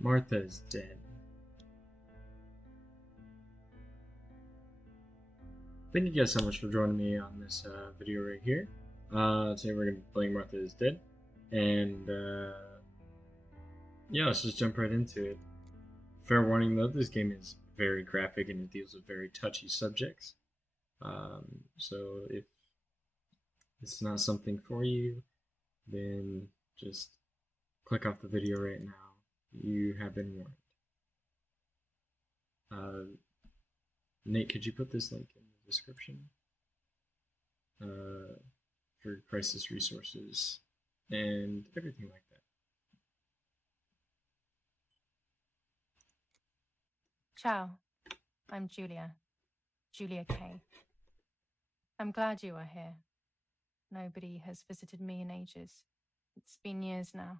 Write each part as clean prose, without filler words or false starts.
Martha is dead. Thank you guys so much for joining me on this video right here. Today we're going to be playing Martha is Dead. And yeah, let's just jump right into it. Fair warning though, this game is very graphic and it deals with very touchy subjects. So if it's not something for you, then just click off the video right now. You have been warned. Nate, could you put this link in the description for crisis resources and everything like that? Ciao, I'm Julia K. I'm glad you are here. Nobody has visited me in ages. It's been years now.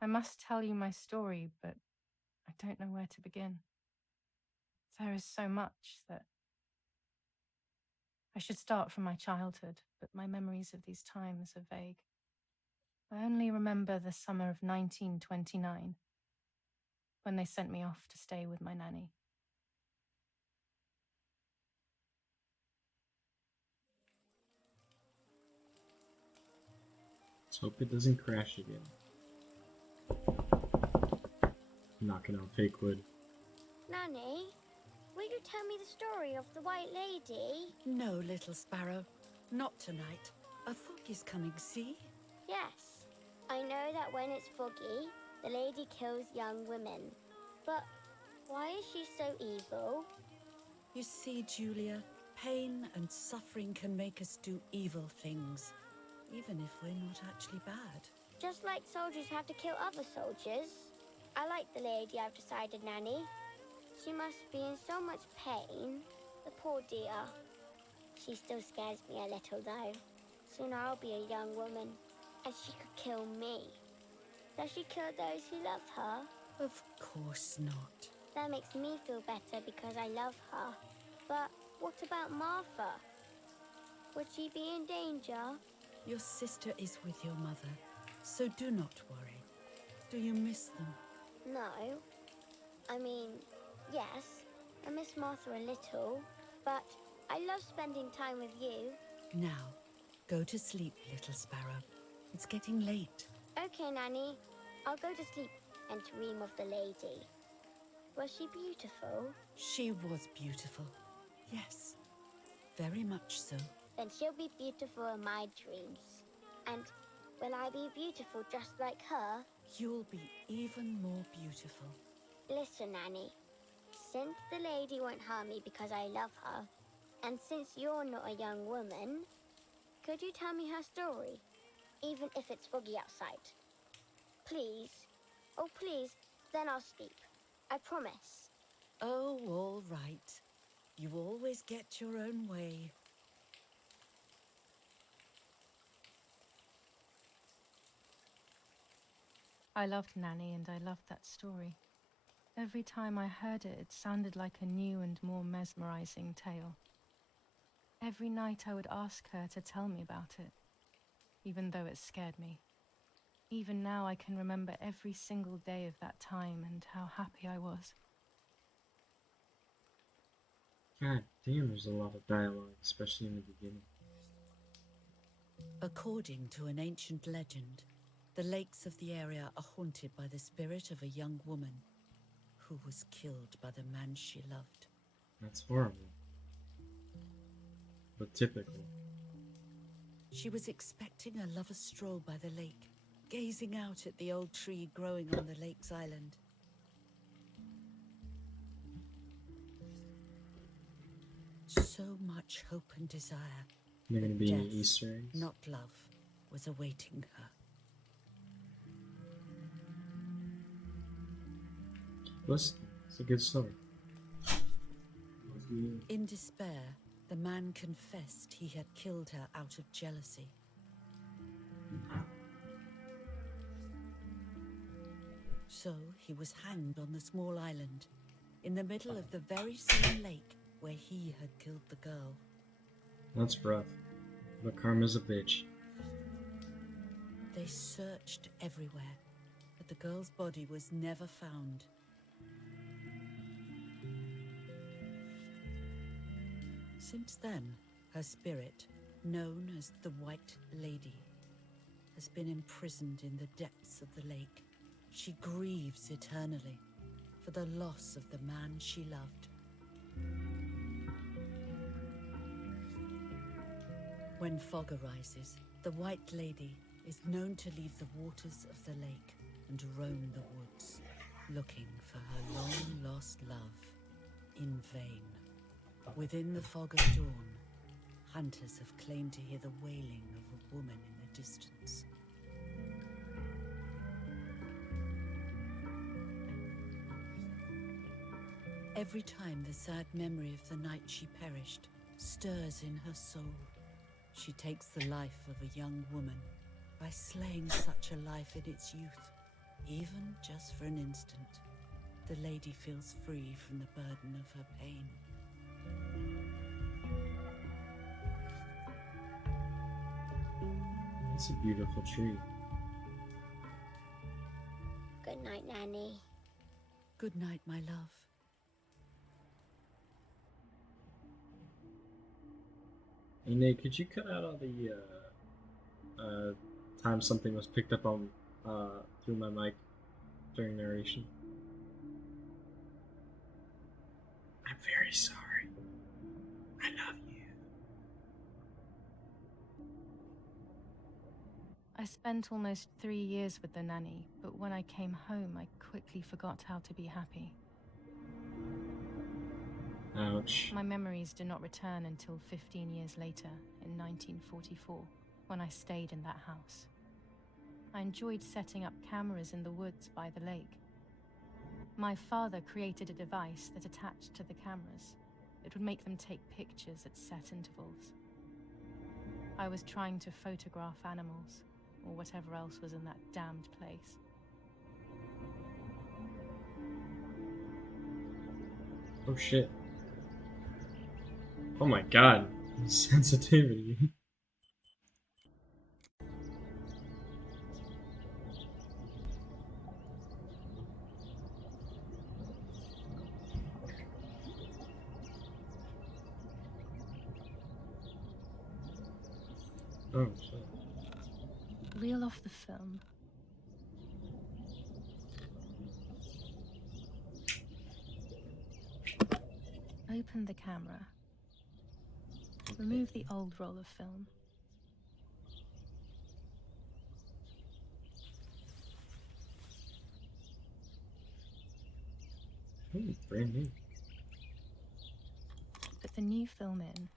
I must tell you my story, but I don't know where to begin. There is so much that I should start from my childhood, but my memories of these times are vague. I only remember the summer of 1929, when they sent me off to stay with my nanny. Let's hope it doesn't crash again. Knocking on fake wood. Nanny, will you tell me the story of the White Lady? No, little sparrow. Not tonight. A fog is coming, see? Yes. I know that when it's foggy, the lady kills young women. But why is she so evil? You see, Julia, pain and suffering can make us do evil things, even if we're not actually bad. Just like soldiers have to kill other soldiers. I like the lady, I've decided, Nanny. She must be in so much pain. The poor dear. She still scares me a little, though. Soon I'll be a young woman, and she could kill me. Does she kill those who love her? Of course not. That makes me feel better because I love her. But what about Martha? Would she be in danger? Your sister is with your mother, so do not worry. Do you miss them? No. I mean, yes, I miss Martha a little, but I love spending time with you. Now, go to sleep, little sparrow. It's getting late. Okay, Nanny. I'll go to sleep and dream of the lady. Was she beautiful? She was beautiful. Yes, very much so. Then she'll be beautiful in my dreams. And will I be beautiful just like her? You'll be even more beautiful. Listen, Nanny. Since the lady won't harm me because I love her, and since you're not a young woman, could you tell me her story? Even if it's foggy outside. Please. Oh, please. Then I'll sleep. I promise. Oh, all right. You always get your own way. I loved Nanny and I loved that story. Every time I heard it, it sounded like a new and more mesmerizing tale. Every night I would ask her to tell me about it, even though it scared me. Even now I can remember every single day of that time and how happy I was. God damn, there's a lot of dialogue, especially in the beginning. According to an ancient legend, the lakes of the area are haunted by the spirit of a young woman who was killed by the man she loved. That's horrible. But typical. She was expecting a lover's stroll by the lake, gazing out at the old tree growing on the lake's island. So much hope and desire. They're gonna but be any death, Easter eggs? not love, was awaiting her. Listen, it's a good story. In despair, the man confessed he had killed her out of jealousy. So he was hanged on the small island, in the middle of the very same lake where he had killed the girl. That's rough. But karma's a bitch. They searched everywhere, but the girl's body was never found. Since then, her spirit, known as the White Lady, has been imprisoned in the depths of the lake. She grieves eternally for the loss of the man she loved. When fog arises, the White Lady is known to leave the waters of the lake and roam the woods, looking for her long-lost love in vain. Within the fog of dawn, hunters have claimed to hear the wailing of a woman in the distance. Every time the sad memory of the night she perished stirs in her soul, she takes the life of a young woman by slaying such a life in its youth. Even just for an instant, the lady feels free from the burden of her pain. It's a beautiful tree. Good night, Nanny. Good night, my love. Hey Nate, could you cut out all the time something was picked up on through my mic during narration? I'm very sorry. I love you. I spent almost 3 years with the nanny, but when I came home, I quickly forgot how to be happy. Ouch. My memories do not return until 15 years later, in 1944, when I stayed in that house. I enjoyed setting up cameras in the woods by the lake. My father created a device that attached to the cameras. It would make them take pictures at set intervals. I was trying to photograph animals, or whatever else was in that damned place. Oh shit. Oh my god. Sensitivity. Oh shit. Reel off the film. Open the camera. Remove the old roll of film. Ooh, brand new. Put the new film in.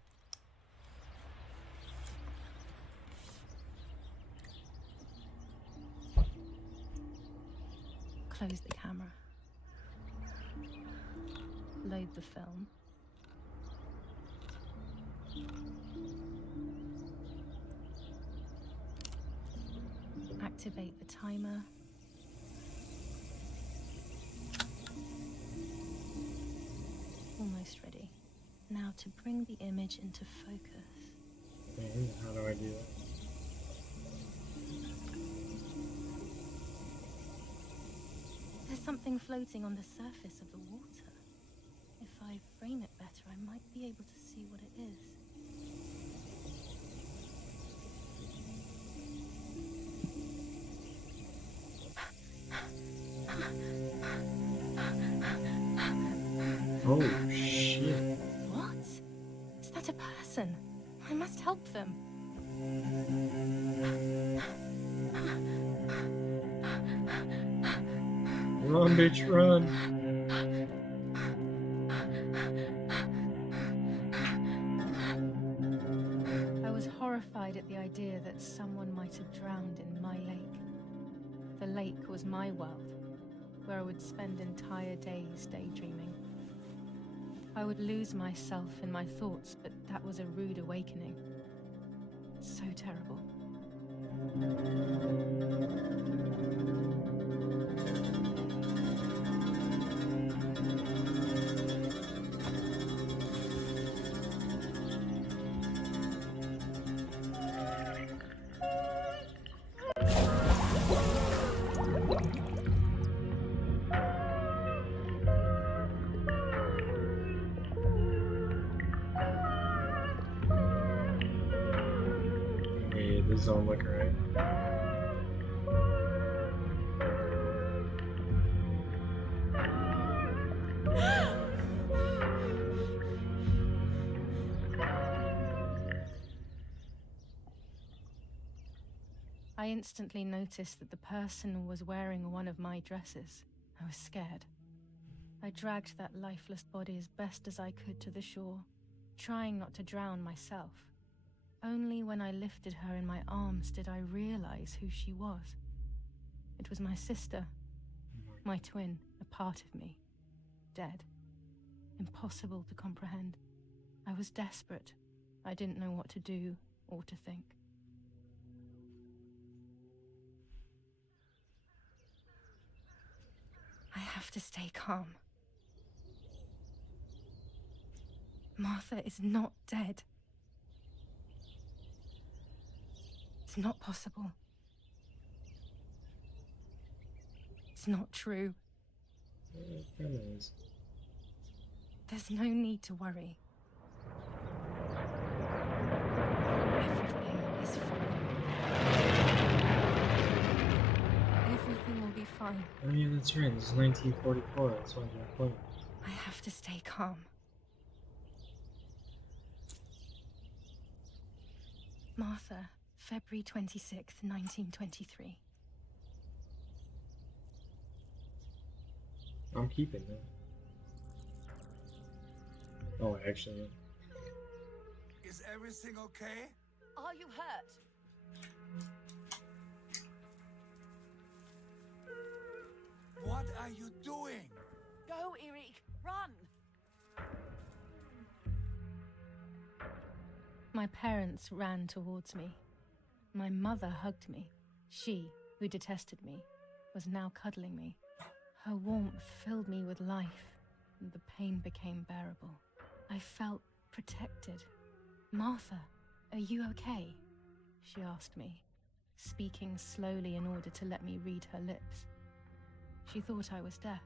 Close the camera. Load the film. Activate the timer. Almost ready. Now to bring the image into focus. Man, how do I do that? There's something floating on the surface of the water. If I frame it better, I might be able to see what it is. Oh shit. What? Is that a person? I must help them. Run, bitch, run. I was horrified at the idea that someone might have drowned in my lake. The lake was my world, where I would spend entire days daydreaming. I would lose myself in my thoughts, but that was a rude awakening. So terrible. his own liquor, right? I instantly noticed that the person was wearing one of my dresses. I was scared. I dragged that lifeless body as best as I could to the shore, trying not to drown myself. Only when I lifted her in my arms did I realize who she was. It was my sister, my twin, a part of me, dead. Impossible to comprehend. I was desperate. I didn't know what to do or to think. I have to stay calm. Martha is not dead. It's not possible. It's not true. It kind of is. There's no need to worry. Everything is fine. Everything will be fine. Oh yeah, that's right. This is 1944. That's why they're playing. I have to stay calm. Martha, February 26th, 1923. I'm keeping that. Oh, actually, yeah. Is everything okay? Are you hurt? What are you doing? Go, Erik! Run! My parents ran towards me. My mother hugged me. She, who detested me, was now cuddling me. Her warmth filled me with life, and the pain became bearable. I felt protected. Martha, are you okay? She asked me, speaking slowly in order to let me read her lips. She thought I was deaf.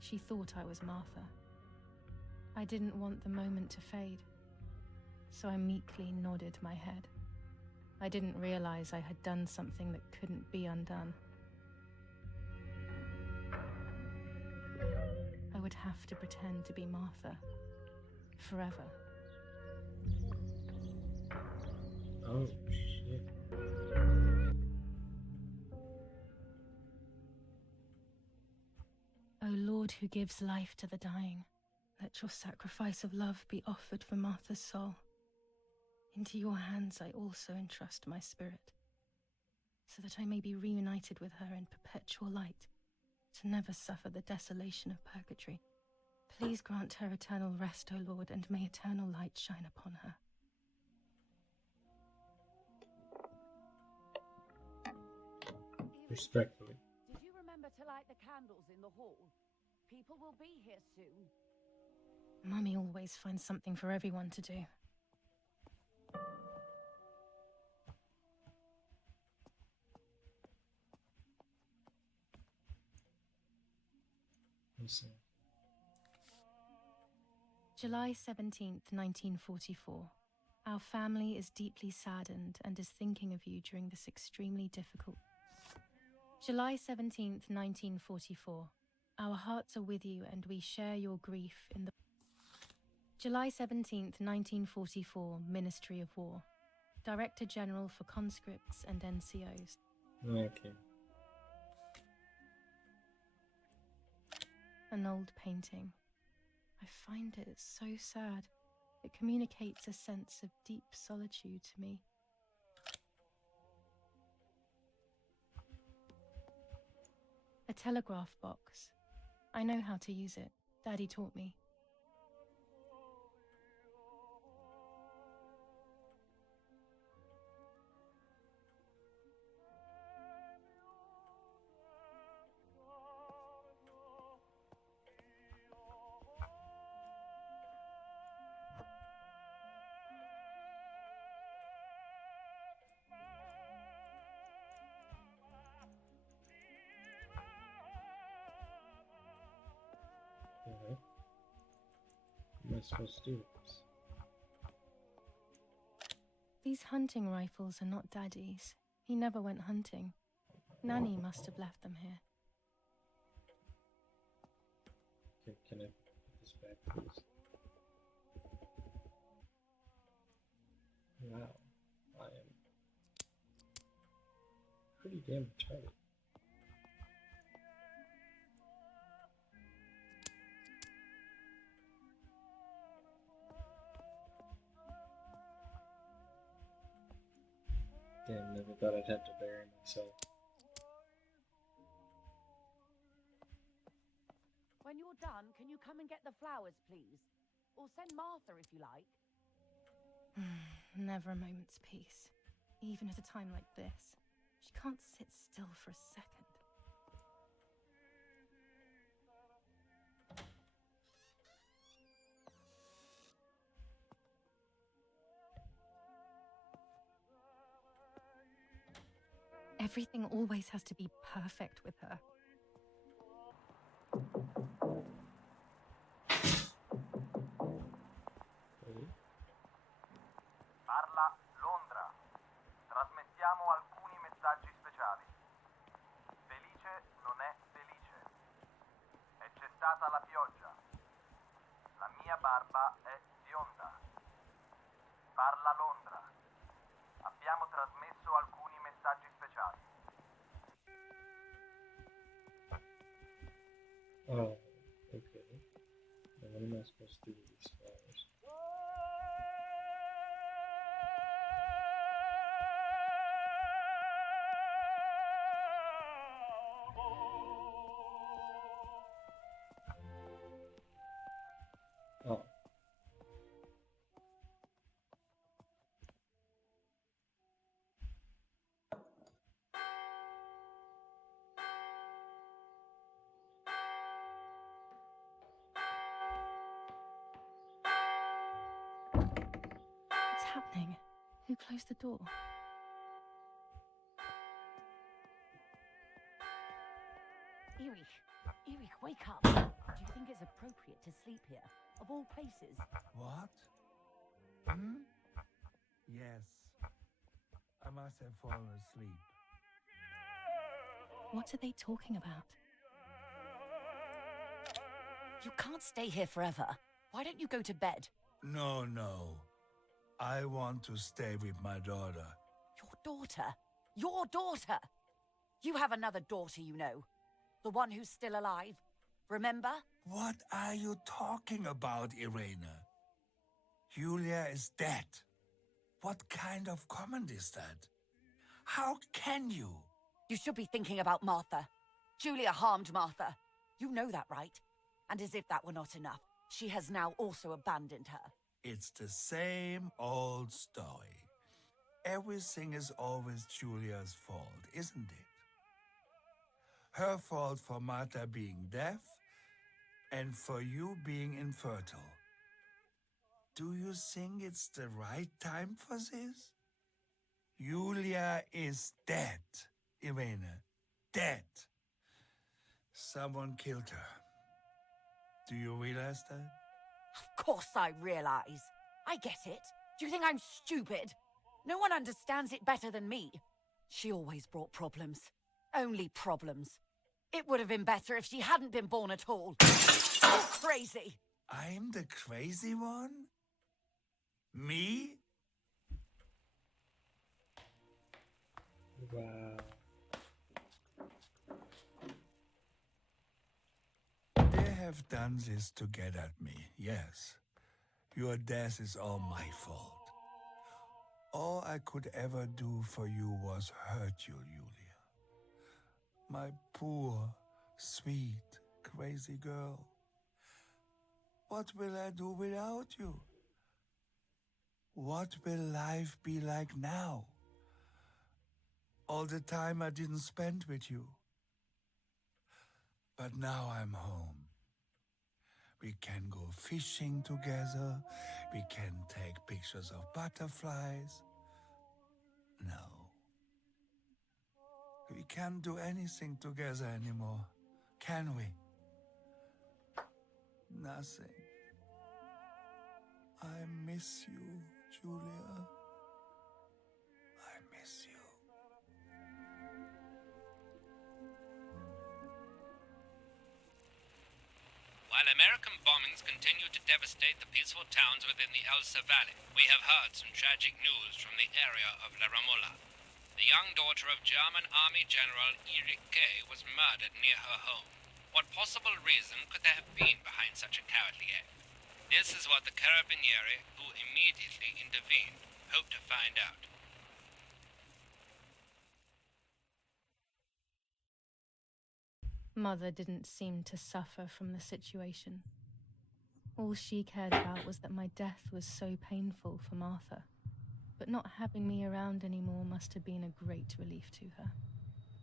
She thought I was Martha. I didn't want the moment to fade, so I meekly nodded my head. I didn't realize I had done something that couldn't be undone. I would have to pretend to be Martha. Forever. Oh, shit. O Lord who gives life to the dying, let your sacrifice of love be offered for Martha's soul. Into your hands I also entrust my spirit, so that I may be reunited with her in perpetual light, to never suffer the desolation of purgatory. Please grant her eternal rest, O Lord, and may eternal light shine upon her. Respectfully. Did you remember to light the candles in the hall? People will be here soon. Mummy always finds something for everyone to do. Let's see. July 17th, 1944. Our family is deeply saddened and is thinking of you during this extremely difficult... July 17th, 1944. Our hearts are with you and we share your grief in the... July 17th, 1944, Ministry of War. Director General for Conscripts and NCOs. Okay. An old painting. I find it so sad. It communicates a sense of deep solitude to me. A telegraph box. I know how to use it. Daddy taught me. Alright. What am I supposed to do with this? These hunting rifles are not Daddy's. He never went hunting. Nanny must have left them here. Can I put this back, please? Wow, I am pretty damn retarded. Damn, never thought I'd have to bury myself. When you're done, can you come and get the flowers, please? Or send Martha if you like. Never a moment's peace. Even at a time like this. She can't sit still for a second. Everything always has to be perfect with her. Parla Londra. Trasmettiamo alcuni messaggi speciali. Felice non è felice. E c'è stata la pioggia. La mia barba è bionda. Parla Londra. Abbiamo trasmesso alcuni messaggi speciali. Oh, okay. Now what am I supposed to do with these flowers? Oh. What's happening? Who closed the door? Erich, wake up. Do you think it's appropriate to sleep here, of all places? What? Yes. I must have fallen asleep. What are they talking about? You can't stay here forever. Why don't you go to bed? No. I want to stay with my daughter. Your daughter? Your daughter? You have another daughter, you know. The one who's still alive. Remember? What are you talking about, Irena? Julia is dead. What kind of comment is that? How can you? You should be thinking about Martha. Julia harmed Martha. You know that, right? And as if that were not enough, she has now also abandoned her. It's the same old story. Everything is always Julia's fault, isn't it? Her fault for Martha being deaf and for you being infertile. Do you think it's the right time for this? Julia is dead, Irene. Dead. Someone killed her. Do you realize that? Of course I realize. I get it. Do you think I'm stupid? No one understands it better than me. She always brought problems. Only problems. It would have been better if she hadn't been born at all. You're crazy. I'm the crazy one? Me? Wow. They have done this to get at me, yes. Your death is all my fault. All I could ever do for you was hurt you, Julia. My poor, sweet, crazy girl. What will I do without you? What will life be like now? All the time I didn't spend with you. But now I'm home. We can go fishing together. We can take pictures of butterflies. No. We can't do anything together anymore, can we? Nothing. I miss you, Julia. miss you. While American bombings continue to devastate the peaceful towns within the Elsa Valley, we have heard some tragic news from the area of La Ramola. The young daughter of German Army General Erich K. was murdered near her home. What possible reason could there have been behind such a cowardly act? This is what the Carabinieri, who immediately intervened, hope to find out. Mother didn't seem to suffer from the situation. All she cared about was that my death was so painful for Martha. But not having me around anymore must have been a great relief to her.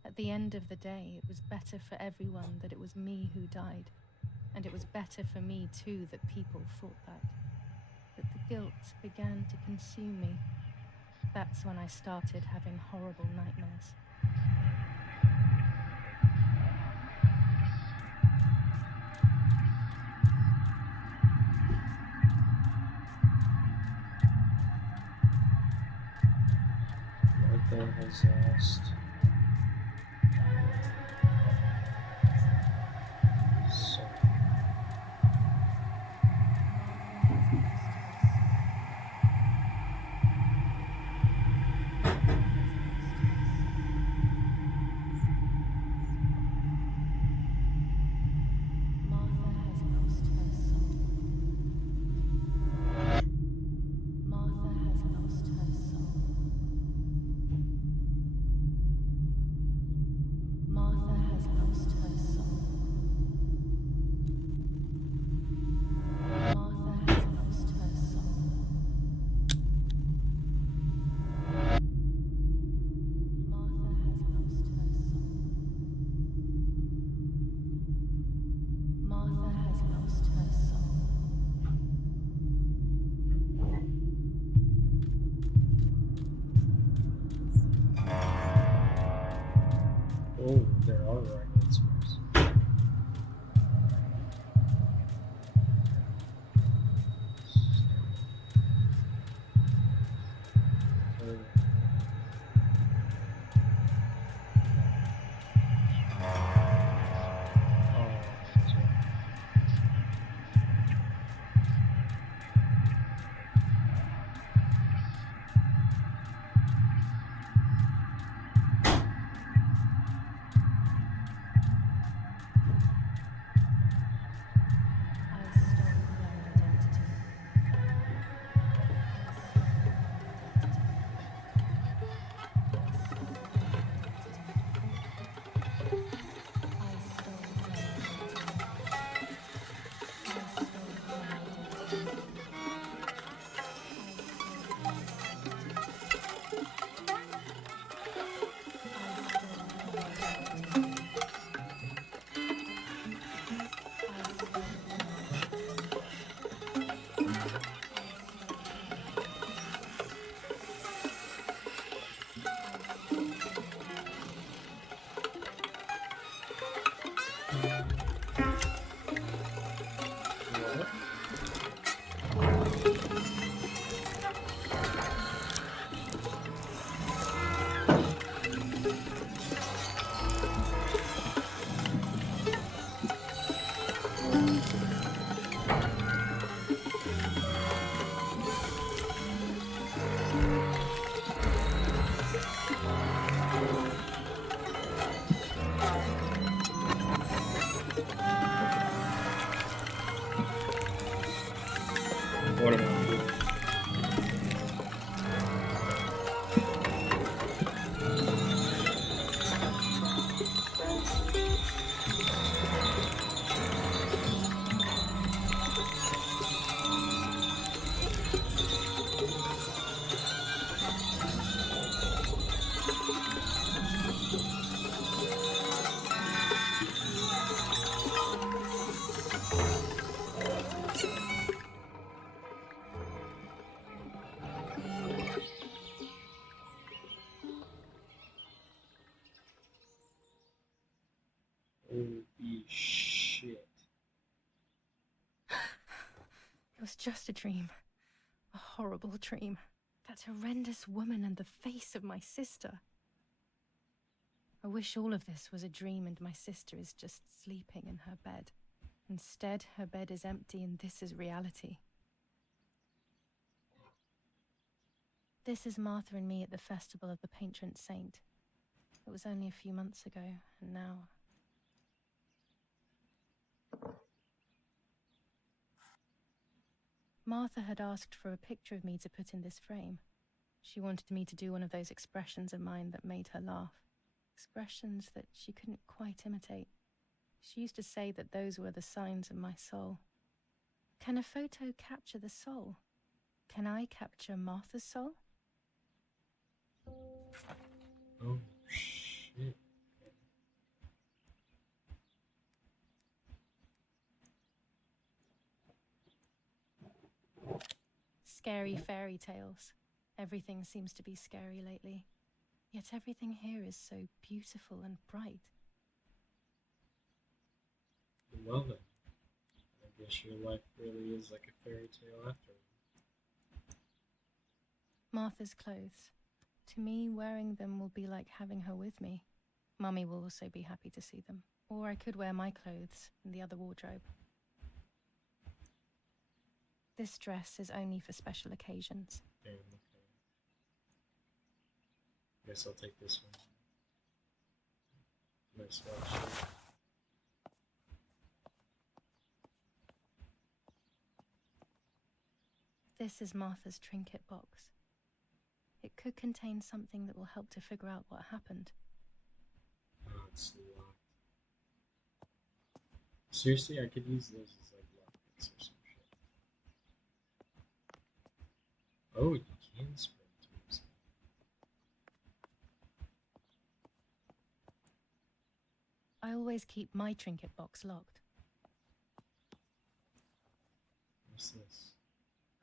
At the end of the day, it was better for everyone that it was me who died. And it was better for me, too, that people thought that. But the guilt began to consume me. That's when I started having horrible nightmares. Martha has lost. So. Oh, there are right answers. What am I doing? Holy shit. It was just a dream. A horrible dream. That horrendous woman and the face of my sister. I wish all of this was a dream and my sister is just sleeping in her bed. Instead, her bed is empty and this is reality. This is Martha and me at the festival of the patron saint. It was only a few months ago, and now... Martha had asked for a picture of me to put in this frame. She wanted me to do one of those expressions of mine that made her laugh. Expressions that she couldn't quite imitate. She used to say that those were the signs of my soul. Can a photo capture the soul? Can I capture Martha's soul? Oh, shit. Scary fairy tales. Everything seems to be scary lately. Yet everything here is so beautiful and bright. Well then, I guess your life really is like a fairy tale after all. Martha's clothes. To me, wearing them will be like having her with me. Mummy will also be happy to see them. Or I could wear my clothes in the other wardrobe. This dress is only for special occasions. Damn, okay. Guess I'll take this one. Nice white shirt. This is Martha's trinket box. It could contain something that will help to figure out what happened. Oh, it's locked. Seriously, I could use those as like lockpicks or some shit. Oh, you can spray tubes. I always keep my trinket box locked. What's this?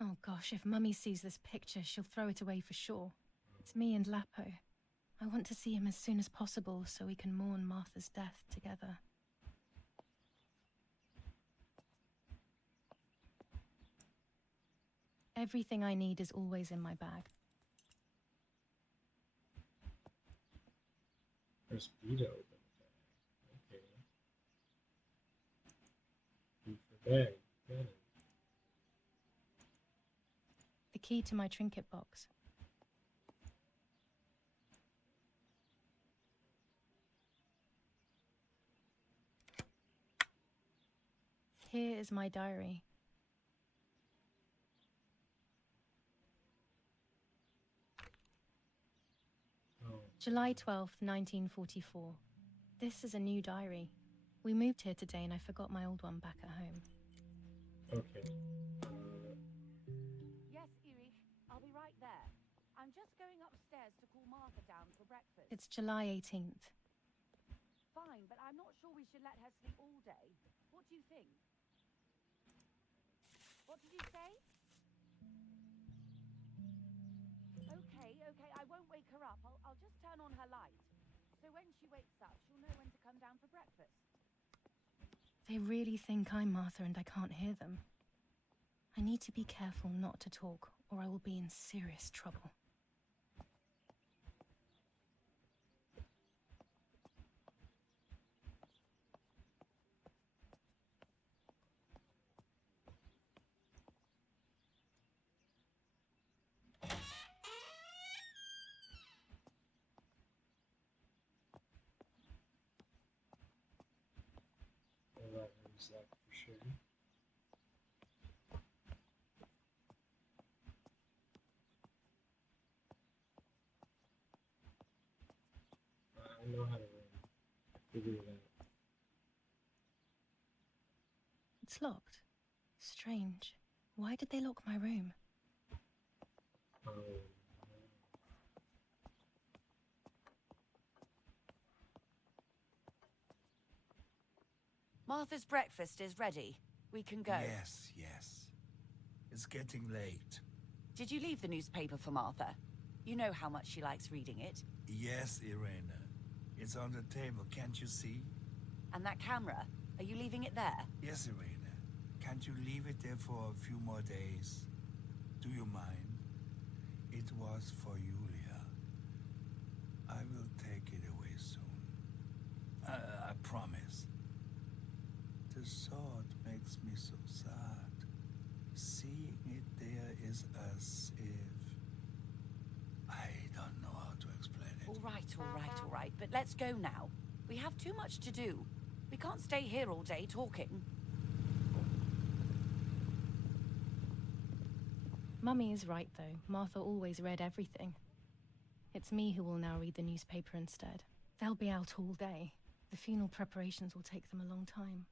Oh gosh, if Mummy sees this picture, she'll throw it away for sure. It's me and Lapo. I want to see him as soon as possible so we can mourn Martha's death together. Everything I need is always in my bag. There's Vito in the bag. Okay. B for bag. Got it. The key to my trinket box. Here is my diary. Oh. July 12th, 1944. This is a new diary. We moved here today and I forgot my old one back at home. Okay. Yes, Erich, I'll be right there. I'm just going upstairs to call Martha down for breakfast. It's July 18th. Fine, but I'm not sure we should let her sleep all day. What do you think? What did you say? Okay, I won't wake her up. I'll just turn on her light. So when she wakes up, she'll know when to come down for breakfast. They really think I'm Martha and I can't hear them. I need to be careful not to talk, or I will be in serious trouble. That room's locked for sure. I know how to run. Figure it out. It's locked. Strange. Why did they lock my room? Oh. Martha's breakfast is ready. We can go. Yes. It's getting late. Did you leave the newspaper for Martha? You know how much she likes reading it. Yes, Irena. It's on the table, can't you see? And that camera, are you leaving it there? Yes, Irena. Can't you leave it there for a few more days? Do you mind? It was for Julia. I will take it away soon. I promise. The sword makes me so sad. Seeing it there is as if... I don't know how to explain it. All right, but let's go now. We have too much to do. We can't stay here all day talking. Mummy is right, though. Martha always read everything. It's me who will now read the newspaper instead. They'll be out all day. The funeral preparations will take them a long time.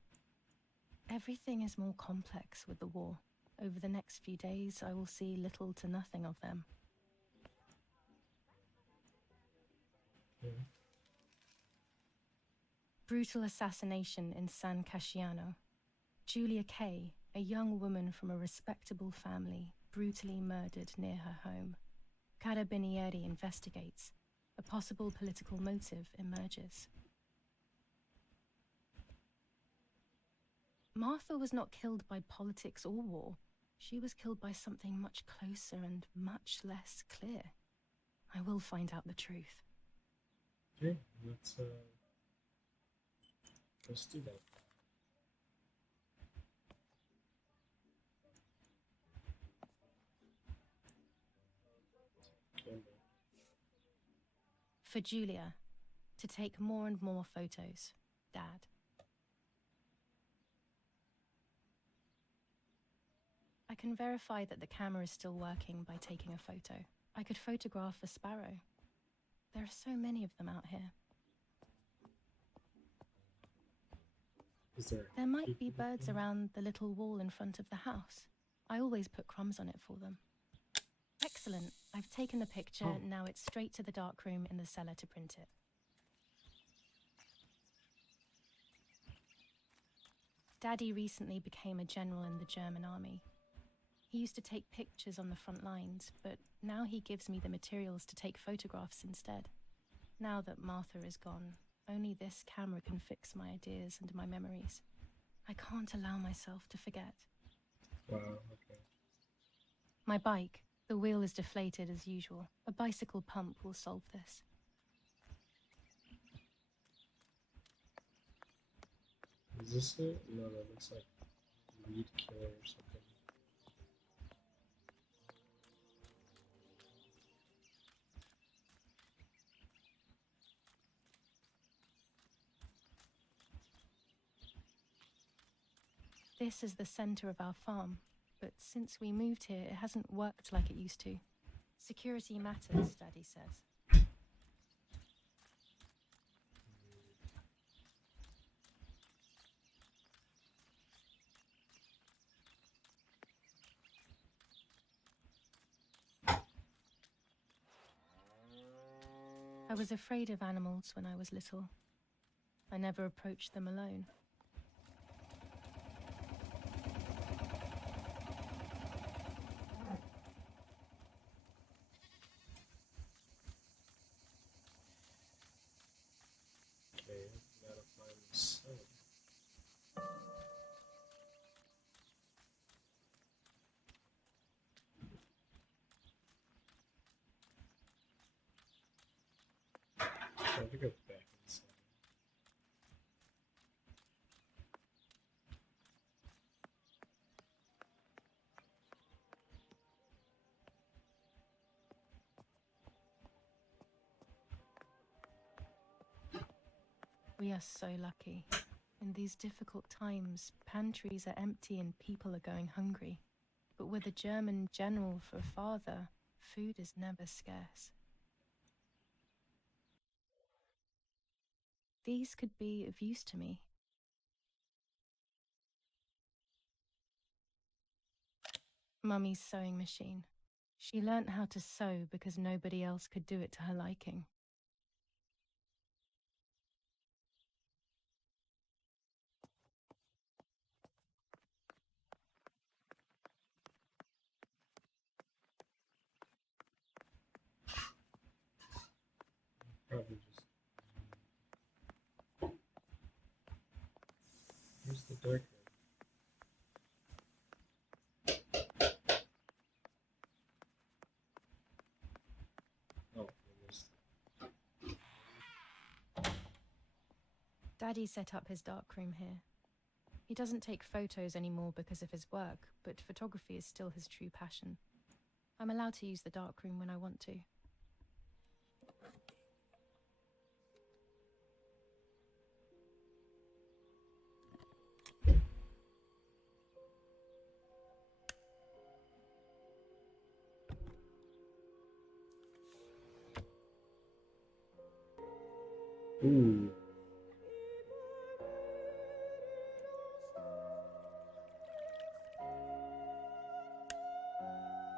Everything is more complex with the war. Over the next few days, I will see little to nothing of them. Okay. Brutal assassination in San Casciano. Julia Kay, a young woman from a respectable family, brutally murdered near her home. Carabinieri investigates. A possible political motive emerges. Martha was not killed by politics or war. She was killed by something much closer and much less clear. I will find out the truth. Okay, let's do that. For Julia, to take more and more photos, Dad. I can verify that the camera is still working by taking a photo. I could photograph a sparrow. There are so many of them out here. There might be birds around the little wall in front of the house. I always put crumbs on it for them. Excellent. I've taken the picture. Oh. Now it's straight to the darkroom in the cellar to print it. Daddy recently became a general in the German army. He used to take pictures on the front lines, but now he gives me the materials to take photographs instead. Now that Martha is gone, only this camera can fix my ideas and my memories. I can't allow myself to forget. Wow, okay. My bike, the wheel is deflated as usual. A bicycle pump will solve this. Is this it? No, that looks like weed killer or something. This is the center of our farm, but since we moved here, it hasn't worked like it used to. Security matters, Daddy says. I was afraid of animals when I was little. I never approached them alone. Okay, gotta find the sun. So I have to go back inside. We are so lucky. In these difficult times, pantries are empty and people are going hungry. But with a German general for a father, food is never scarce. These could be of use to me. Mummy's sewing machine. She learnt how to sew because nobody else could do it to her liking. Probably just. Here's the dark room. Daddy set up his darkroom here. He doesn't take photos anymore because of his work, but photography is still his true passion. I'm allowed to use the darkroom when I want to. Ooh.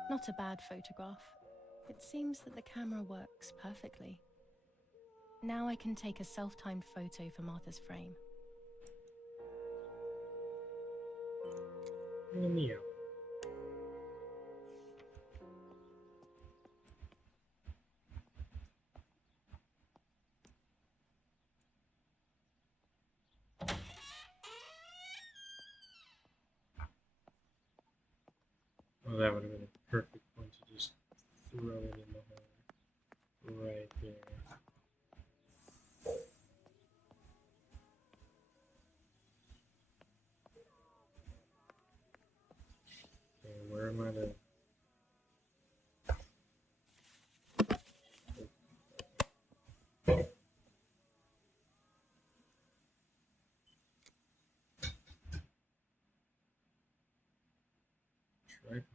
Not a bad photograph. It seems that the camera works perfectly. Now I can take a self-timed photo for Martha's frame. Neo. Oh, that would have been a perfect one to just throw it in the hole. Right there. Okay, where am I to... Tripod.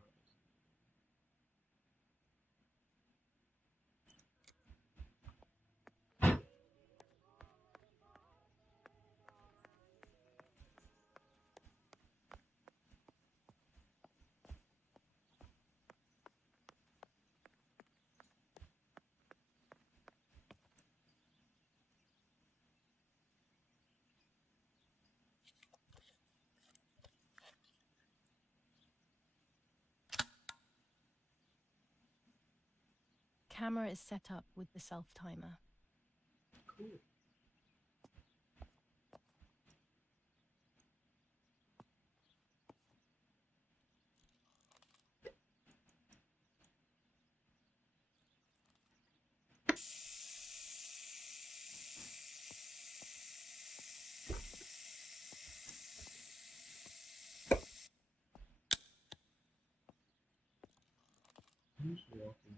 Camera is set up with the self-timer. Cool. Who's walking?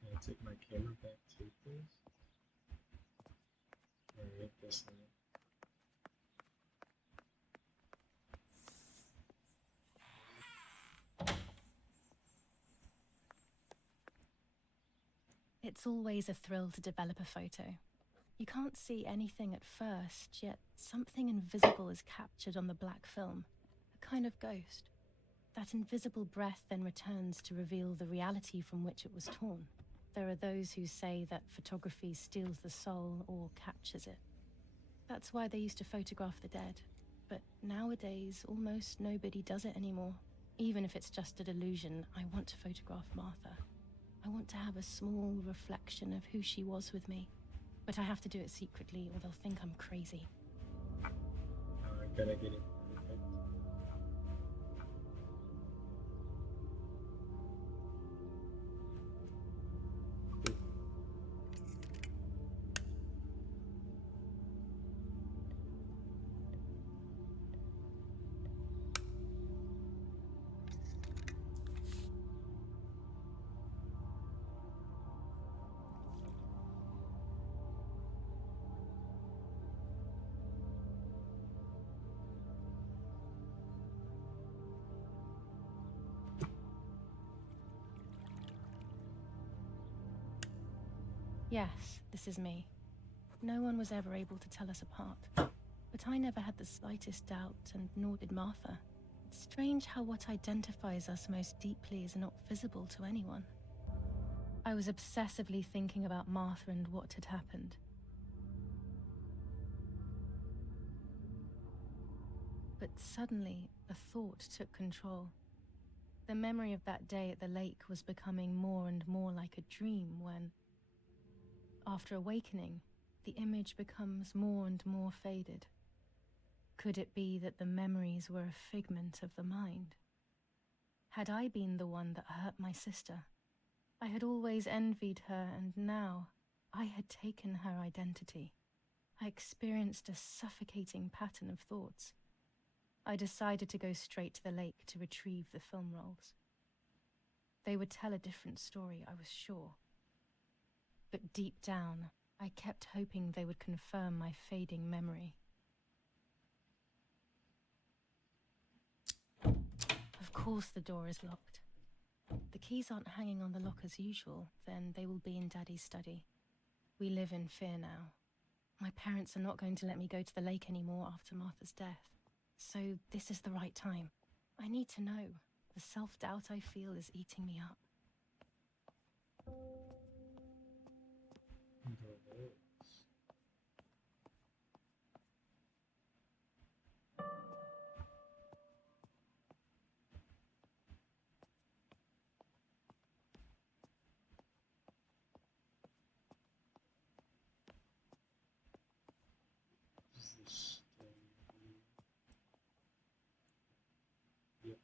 Can I take my camera back too, please? Alright, guess not. It's always a thrill to develop a photo. You can't see anything at first, yet something invisible is captured on the black film, a kind of ghost. That invisible breath then returns to reveal the reality from which it was torn. There are those who say that photography steals the soul or captures it. That's why they used to photograph the dead. But nowadays, almost nobody does it anymore. Even if it's just a delusion, I want to photograph Martha. I want to have a small reflection of who she was with me. But I have to do it secretly, or they'll think I'm crazy. I gotta get it perfect. Cool. Yes, this is me. No one was ever able to tell us apart. But I never had the slightest doubt, and nor did Martha. It's strange how what identifies us most deeply is not visible to anyone. I was obsessively thinking about Martha and what had happened. But suddenly, a thought took control. The memory of that day at the lake was becoming more and more like a dream when, after awakening, the image becomes more and more faded. Could it be that the memories were a figment of the mind? Had I been the one that hurt my sister? I had always envied her, and now I had taken her identity. I experienced a suffocating pattern of thoughts. I decided to go straight to the lake to retrieve the film rolls. They would tell a different story, I was sure. But deep down, I kept hoping they would confirm my fading memory. Of course the door is locked. The keys aren't hanging on the lock as usual, then they will be in Daddy's study. We live in fear now. My parents are not going to let me go to the lake anymore after Martha's death. So this is the right time. I need to know. The self-doubt I feel is eating me up. Is this yep.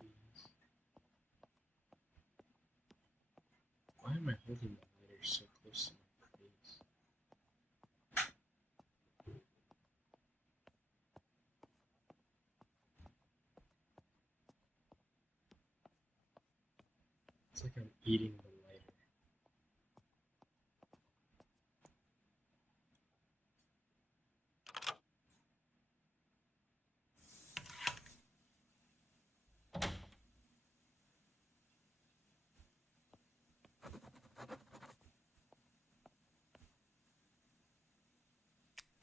Keys. Why am I holding the lighter so close to my face? It's like I'm eating the lighter.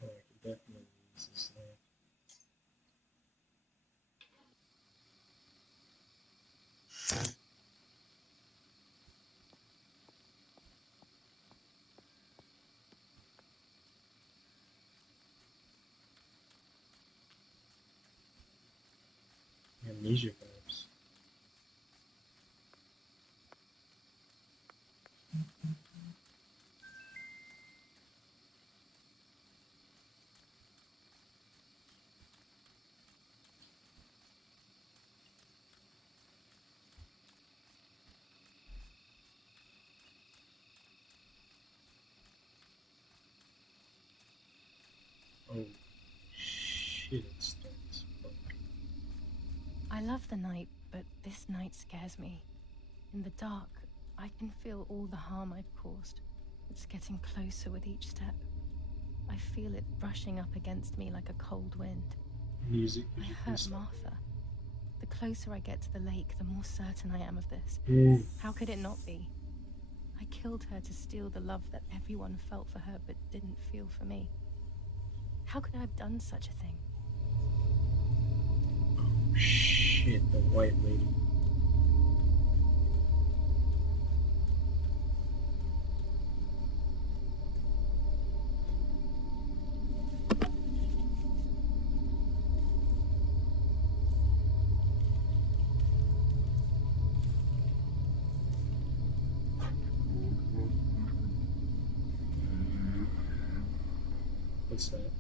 Oh, I can definitely use this light. Amnesia vibes. Oh shit, it's dark as fuck. I love the night, but this night scares me. In the dark, I can feel all the harm I've caused. It's getting closer with each step. I feel it brushing up against me like a cold wind. Music, I could you hurt please stop? Martha. The closer I get to the lake, the more certain I am of this. Ooh. How could it not be? I killed her to steal the love that everyone felt for her but didn't feel for me. How could I have done such a thing? Oh shit, the white lady. What's that?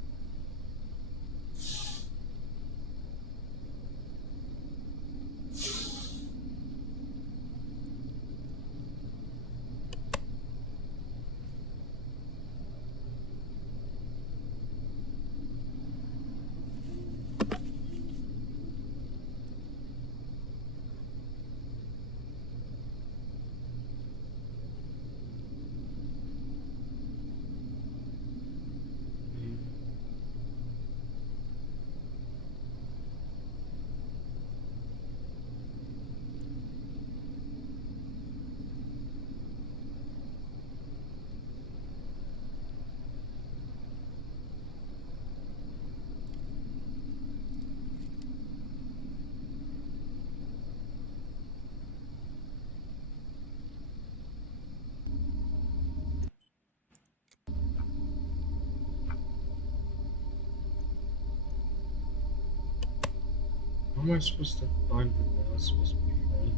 How am I supposed to find the one I was supposed to be finding?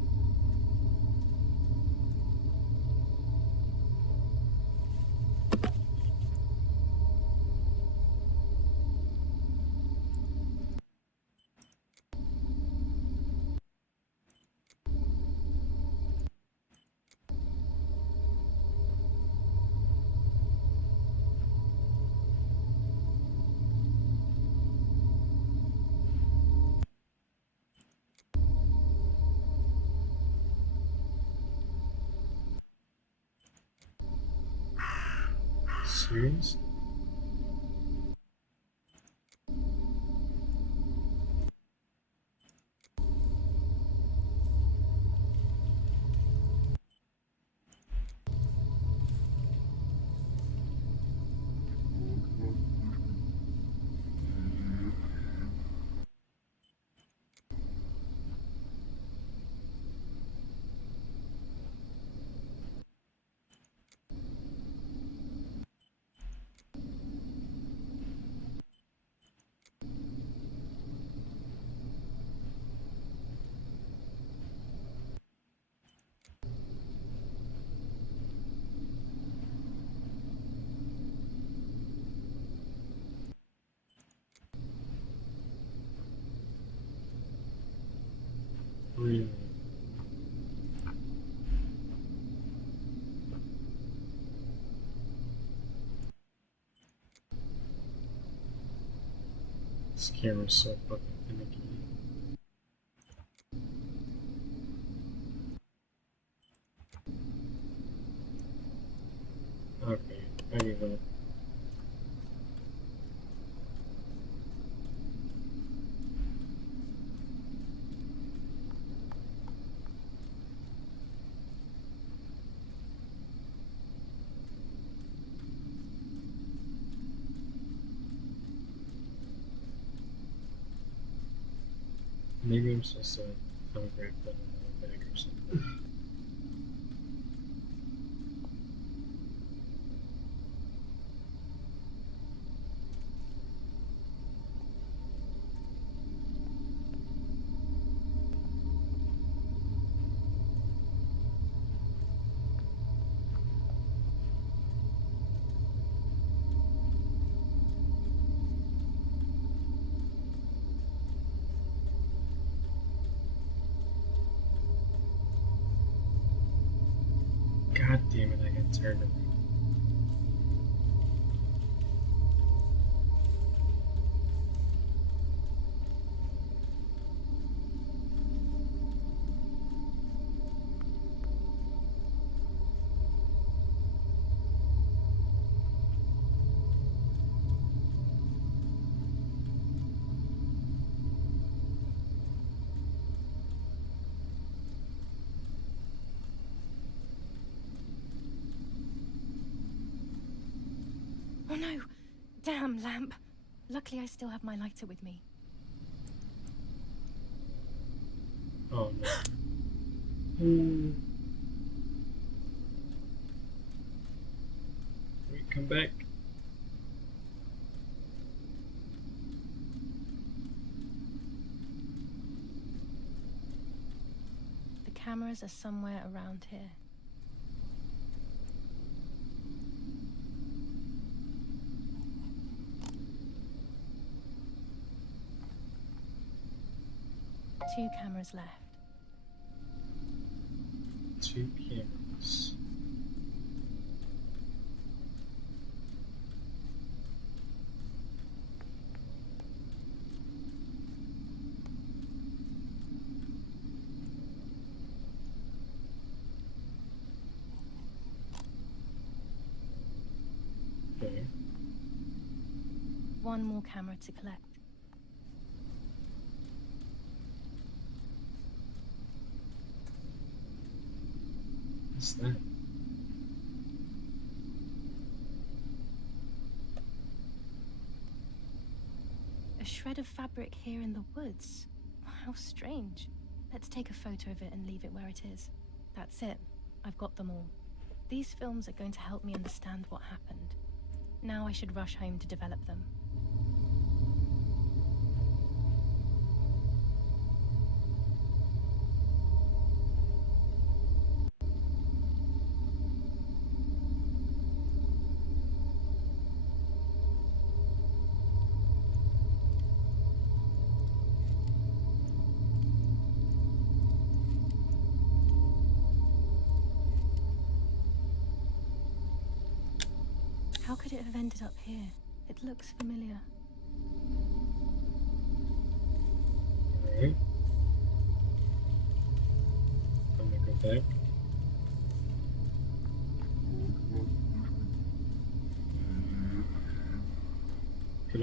serious? Really? This camera's so fucking finicky. Okay, I give up. Maybe I'm supposed to photograph that in the bag or something. God damn it, I got turned around. Oh no! Damn lamp! Luckily I still have my lighter with me. Oh no. Wait, come back. The cameras are somewhere around here. Two cameras left. Two cameras. Okay. One more camera to collect. What's that? A shred of fabric here in the woods. How strange. Let's take a photo of it and leave it where it is. That's it. I've got them all. These films are going to help me understand what happened. Now I should rush home to develop them. How could it have ended up here? It looks familiar. Alright. I'm gonna go back.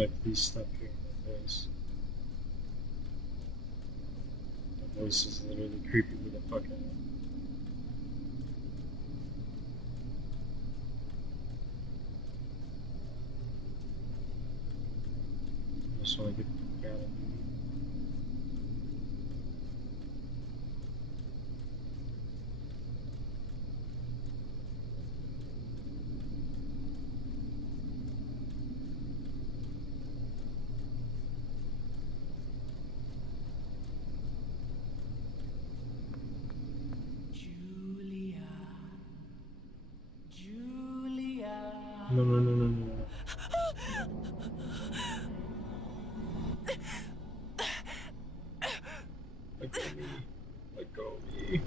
Could I please stop hearing that voice? The voice is literally creeping me the fuck out. I just want to get the fuck out of here. No, no, no, no, no, no. Let go of me. Let go of me.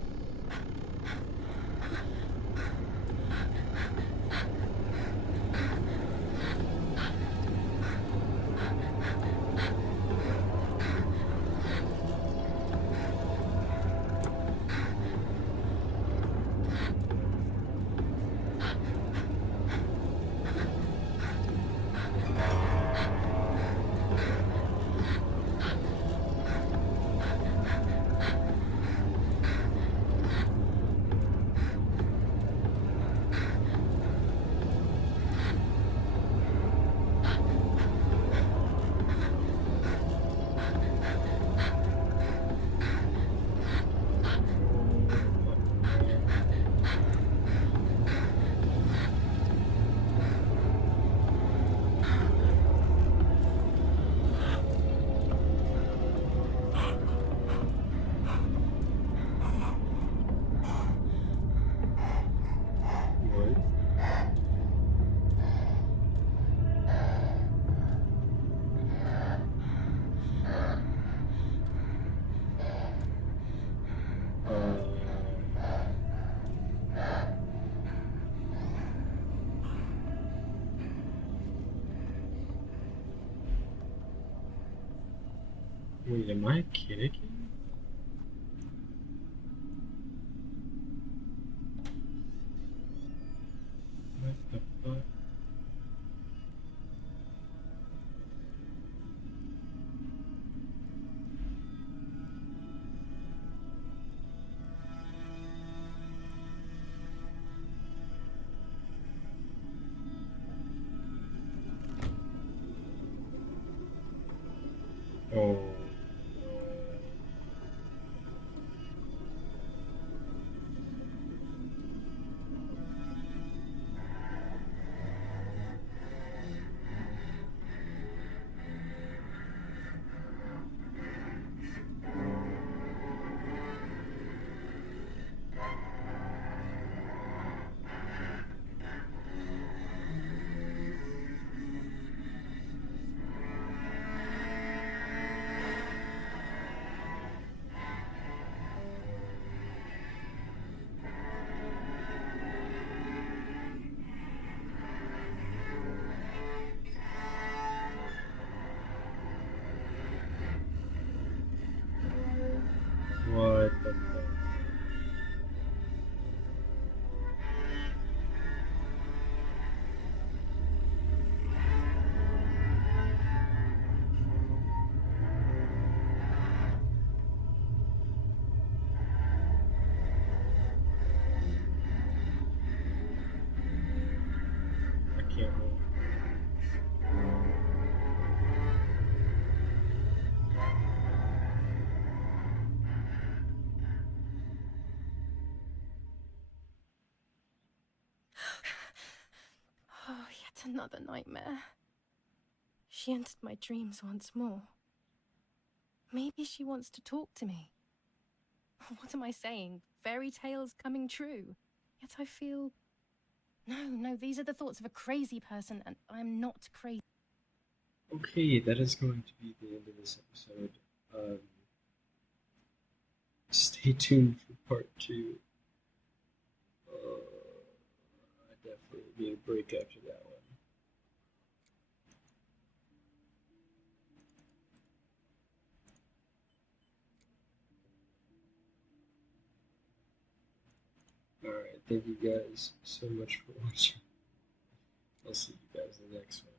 What? Wait, am I a kid again? What the fuck? Oh. What the fuck? I can't move. Oh, yet another nightmare. She entered my dreams once more. Maybe she wants to talk to me. What am I saying? Fairy tales coming true. Yet I feel... No, these are the thoughts of a crazy person, and I'm not crazy. Okay, that is going to be the end of this episode. Stay tuned for part 2. I definitely need a break after that one. Alright, thank you guys so much for watching. I'll see you guys in the next one.